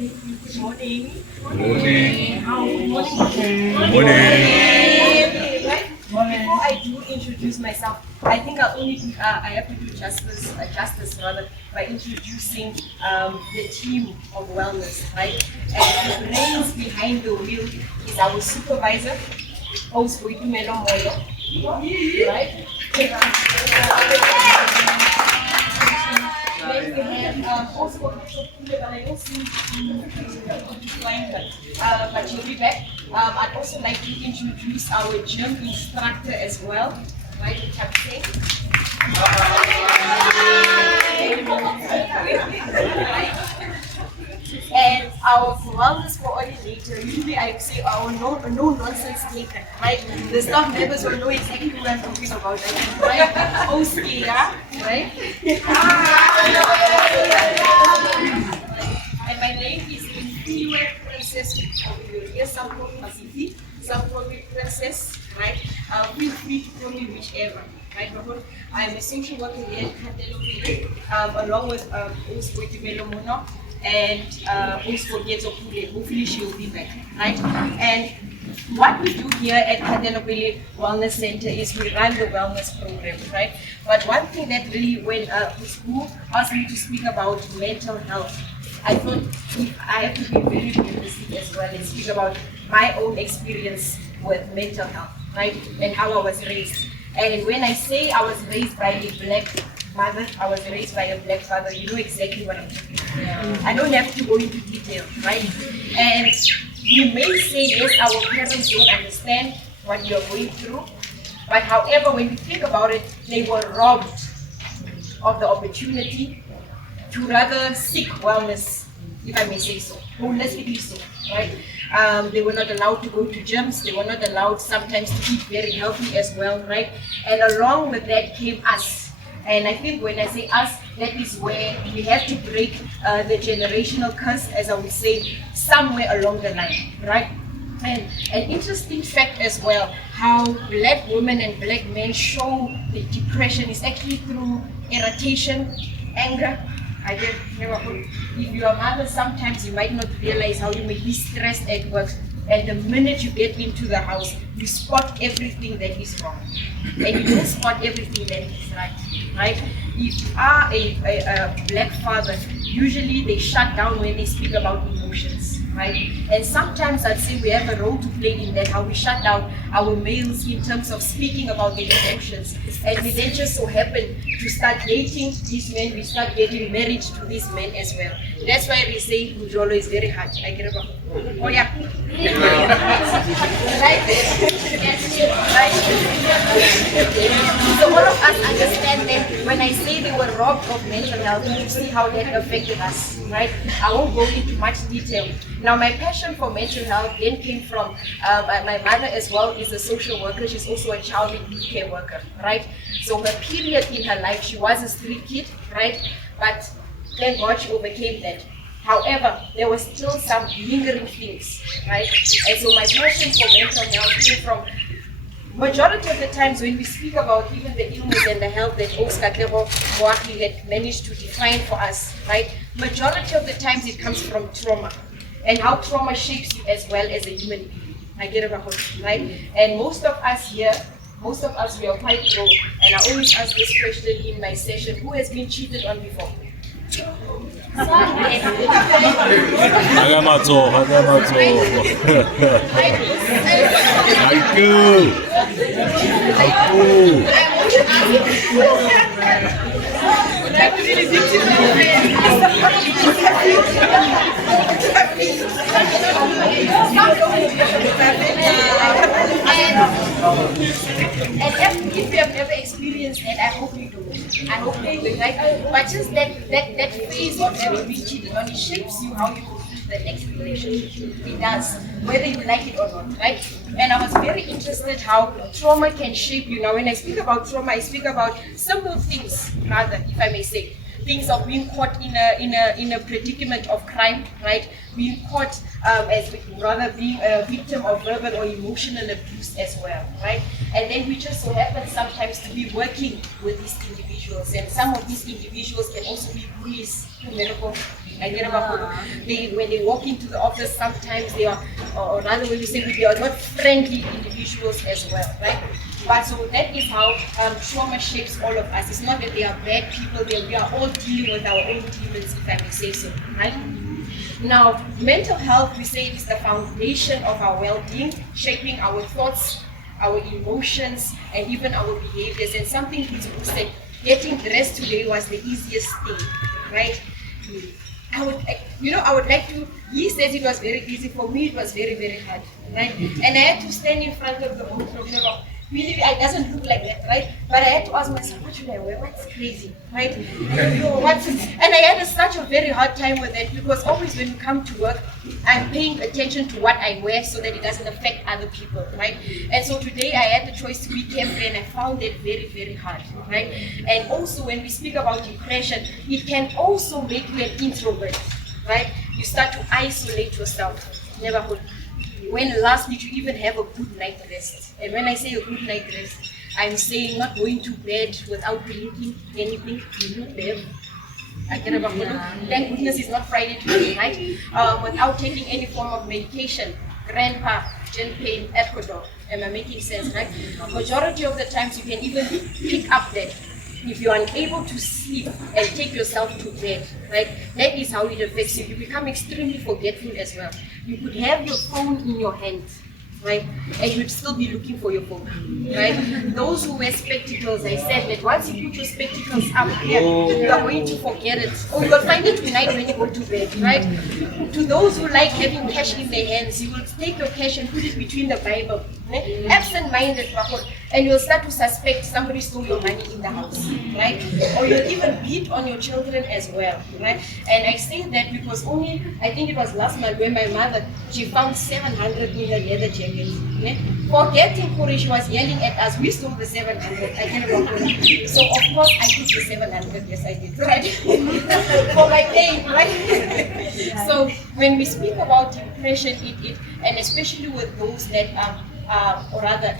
Good morning. Morning. Good morning. Morning. Right? Before I do introduce myself, I think I have to do justice rather by introducing the team of wellness, right? And the brains behind the wheel is our supervisor, also right? Then we have also, but I don't see but you'll be back. I'd also like to introduce our gym instructor as well, right? Captain. And our wellness coordinator, usually I say our no nonsense taker, right? The staff members will know exactly who I'm talking about. Right? Oski, yeah? Right? And my name is Princess of Europe. Some call me Asifi, some call me Princess, right? Feel free to call me whichever. Right, I'm a social worker here at Kgatelopele, along with Kgatelopele Wellness and Kgatelopele. Hopefully she'll be back, right? And what we do here at Kgatelopele Wellness Centre is we run the wellness program, right? But one thing that really, when who asked me to speak about mental health, I thought I have to be very realistic as well and speak about my own experience with mental health, right? And how I was raised. And when I say I was raised by a black mother, I was raised by a black father, you know exactly what I'm talking about. Yeah. I don't have to go into detail, right? And you may say, yes, our parents don't understand what you're going through. But however, when you think about it, they were robbed of the opportunity to rather seek wellness, if I may say so, holistically so, right? They were not allowed to go to gyms, they were not allowed sometimes to eat very healthy as well, right? And along with that came us. And I think when I say us, that is where we have to break the generational curse, as I would say, somewhere along the line, right? And an interesting fact as well, how black women and black men show the depression is actually through irritation, anger. I get if you are a mother, sometimes you might not realize how you may be stressed at work, and the minute you get into the house, you spot everything that is wrong, and you don't spot everything that is right? If you are a black father, usually they shut down when they speak about emotions, right? And sometimes I'd say we have a role to play in that, how we shut down our males in terms of speaking about their emotions. And we then just so happen to start dating these men, we start getting married to these men as well. That's why we say Ujolo is very hard. I get about. Oh yeah. Right? Right? So all of us understand that when I say they were robbed of mental health, you see how that affected us, right? I won't go into much detail. Now, my passion for mental health then came from my mother as well is a social worker. She's also a child care worker, right? So her period in her life, she was a street kid, right? But thank God she overcame that. However, there were still some lingering things, right? And so my passion for mental health came from majority of the times when we speak about even the illness and the health that Kgatelopele had managed to define for us, right? Majority of the times it comes from trauma and how trauma shapes you as well as a human being. I get it, right? And most of us here, we are quite low. And I always ask this question in my session, who has been cheated on before? And if you have never experienced it, I hope you do. I hope you do, right? But just that phase of having been cheated on, it shapes you how you go through the next relationship. It does, whether you like it or not, right? And I was very interested how trauma can shape you. Now, when I speak about trauma, I speak about simple things, rather, if I may say. Things of being caught in a predicament of crime, right? Being caught as rather being a victim of verbal or emotional abuse as well, right? And then we just so happen sometimes to be working with these individuals, and some of these individuals can also be bullies, When they walk into the office, sometimes they are, or rather when you say they are not friendly individuals as well, right? But so that is how trauma shapes all of us. It's not that they are bad people, we are all dealing with our own demons, if I may say so, right? Now, mental health, we say, is the foundation of our well-being, shaping our thoughts, our emotions, and even our behaviors. And something Pizzo said, getting dressed today was the easiest thing, right? I would like to, he says it was very easy. For me, it was very, very hard, right? And I had to stand in front of the wardrobe. Really, it doesn't look like that, right? But I had to ask myself, what should I wear? What's crazy, right? And I had such a very hard time with it, because always when you come to work, I'm paying attention to what I wear so that it doesn't affect other people, right? And so today I had the choice to be carefree, and I found it very, very hard, right? And also when we speak about depression, it can also make you an introvert, right? You start to isolate yourself. Never could. When last did you even have a good night rest? And when I say a good night rest, I'm saying not going to bed without drinking anything. Thank goodness it's not Friday today, right? Without taking any form of medication. Grandpa, gel pain, Ecuador. Am I making sense, right? Majority of the times you can even pick up that. If you are unable to sleep and take yourself to bed, right, that is how it affects you. You become extremely forgetful as well. You could have your phone in your hand, right, and you'd still be looking for your phone, right? Those who wear spectacles, I said that once you put your spectacles up here, you are going to forget it. Or you'll find it tonight when you go to bed, right? To those who like having cash in their hands, you will take your cash and put it between the Bible. Absent-minded, and you'll start to suspect somebody stole your money in the house, right? Or you'll even beat on your children as well, right? And I say that because only, I think it was last month when my mother, she found 700 in her leather jacket. Forgetting Kuri, she was yelling at us, we stole the 700. I can't remember. So of course I took the 700, yes I did, right? For my pain, right? So when we speak about depression, and especially with those that or rather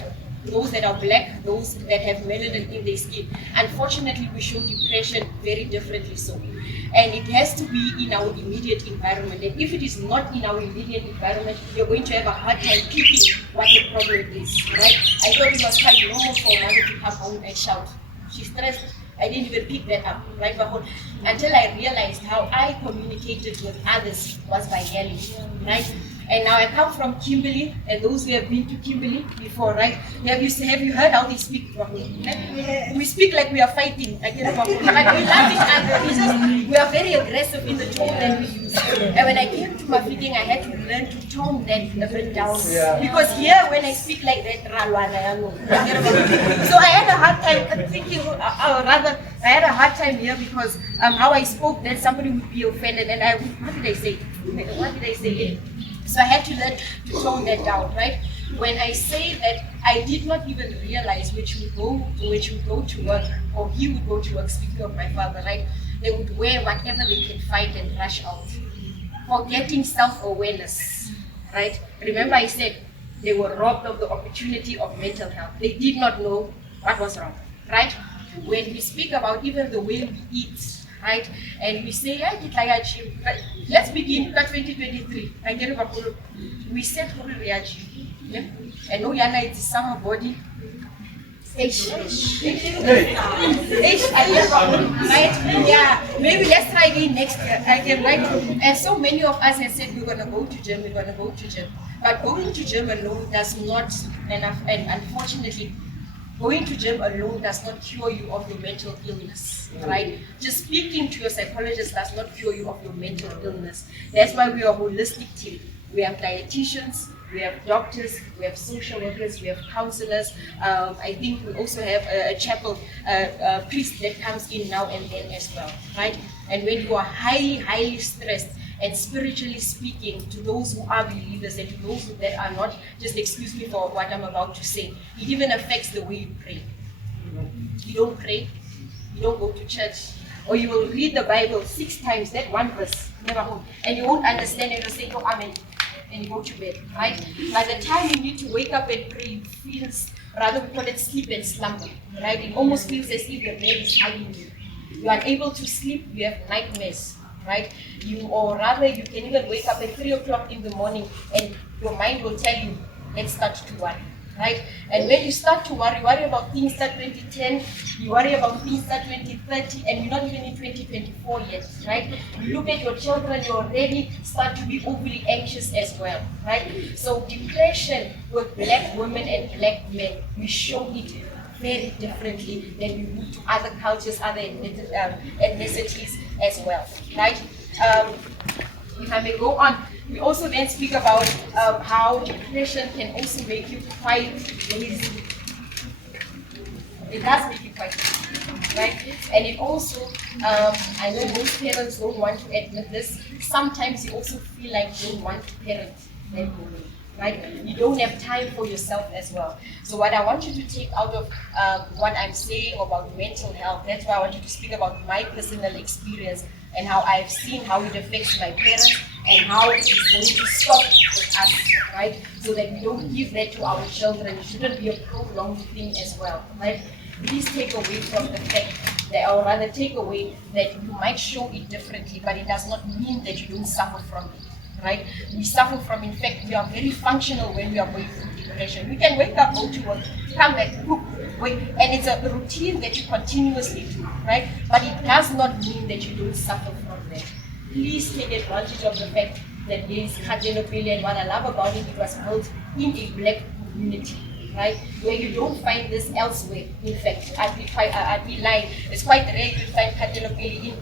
those that are black, those that have melanin in their skin, unfortunately we show depression very differently so. And it has to be in our immediate environment. And if it is not in our immediate environment, you're going to have a hard time picking what the problem is, right? I thought it was quite normal for a mother to come home and shout. She's stressed. I didn't even pick that up, right? Until I realized how I communicated with others was by yelling, right? And now I come from Kimberley, and those who have been to Kimberley before, right? Have you heard how they speak? We speak like we are fighting. Like we love each other. We are very aggressive in the tone that we use. And when I came to my feeding, I had to learn to tone that a bit down. Because here, when I speak like that, so I had a hard time thinking, I had a hard time here because how I spoke, then somebody would be offended, and what did I say? What did I say? So I had to learn to tone that down, right? When I say that, I did not even realize which would go to work, or he would go to work, speaking of my father, right? They would wear whatever they can find and rush out. Forgetting self-awareness, right? Remember I said they were robbed of the opportunity of mental health. They did not know what was wrong, right? When we speak about even the way we eat, right? And we say, let's begin with 2023. We said, and no, Yana, it's summer body. Yeah, maybe let's try again next year. Right? And so many of us have said we're gonna go to gym, But going to gym alone does not enough, and unfortunately, going to gym alone does not cure you of your mental illness, right? Just speaking to your psychologist does not cure you of your mental illness. That's why we are a holistic team. We have dietitians, we have doctors, we have social workers, we have counselors. I think we also have a chapel priest that comes in now and then as well, right? And when you are highly stressed, and spiritually speaking, to those who are believers and to those that are not, just excuse me for what I'm about to say, it even affects the way you pray. You don't pray, you don't go to church, or you will read the Bible 6 times, that one verse, never home, and you won't understand and you'll say, oh, amen, and you go to bed, right? By the time you need to wake up and pray, it feels, rather we call it sleep and slumber, right? It almost feels as if the bed is hugging you. You are unable to sleep, you have nightmares. right? Or rather, you can even wake up at 3 o'clock in the morning and your mind will tell you, let's start to worry, right? And when you start to worry about things that 2010, you worry about things that 2030, and you're not even in 2024 yet, right? You look at your children, you already start to be overly anxious as well, right? So depression with black women and black men, we show it very differently than we would to other cultures, other ethnicities as well, right? If I may go on, we also then speak about how depression can also make you quite lazy. It does make you quite lazy, right? And it also, I know most parents don't want to admit this, sometimes you also feel like you don't want to parent anymore. Right? You don't have time for yourself as well. So what I want you to take out of what I'm saying about mental health, that's why I want you to speak about my personal experience and how I've seen how it affects my parents and how it's going to stop with us, right? So that we don't give that to our children. It shouldn't be a prolonged thing as well, right? Please take away from the fact that, or rather take away that you might show it differently, but it does not mean that you don't suffer from it. Right? We suffer from, in fact, we are very functional when we are going through depression. We can wake up, go to work, come back, cook, wait, and it's a routine that you continuously do, right? But it does not mean that you don't suffer from that. Please take advantage of the fact that there is Kgatelopele, and what I love about it, it was built in a black community, right? Where you don't find this elsewhere. In fact, I'd be lying. It's quite rare you find Kgatelopele in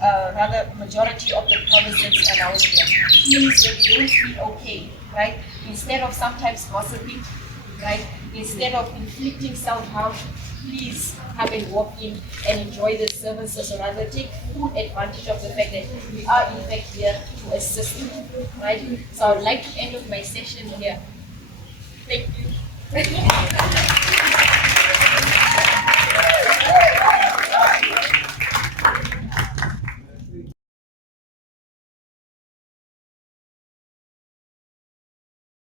rather majority of the provinces around here. Please, when you don't feel okay, right? Instead of sometimes gossiping, right? Instead of inflicting self-harm, please come and walk in and enjoy the services, or rather take full advantage of the fact that we are in fact here to assist you, right? So I would like to end of my session here. Thank you.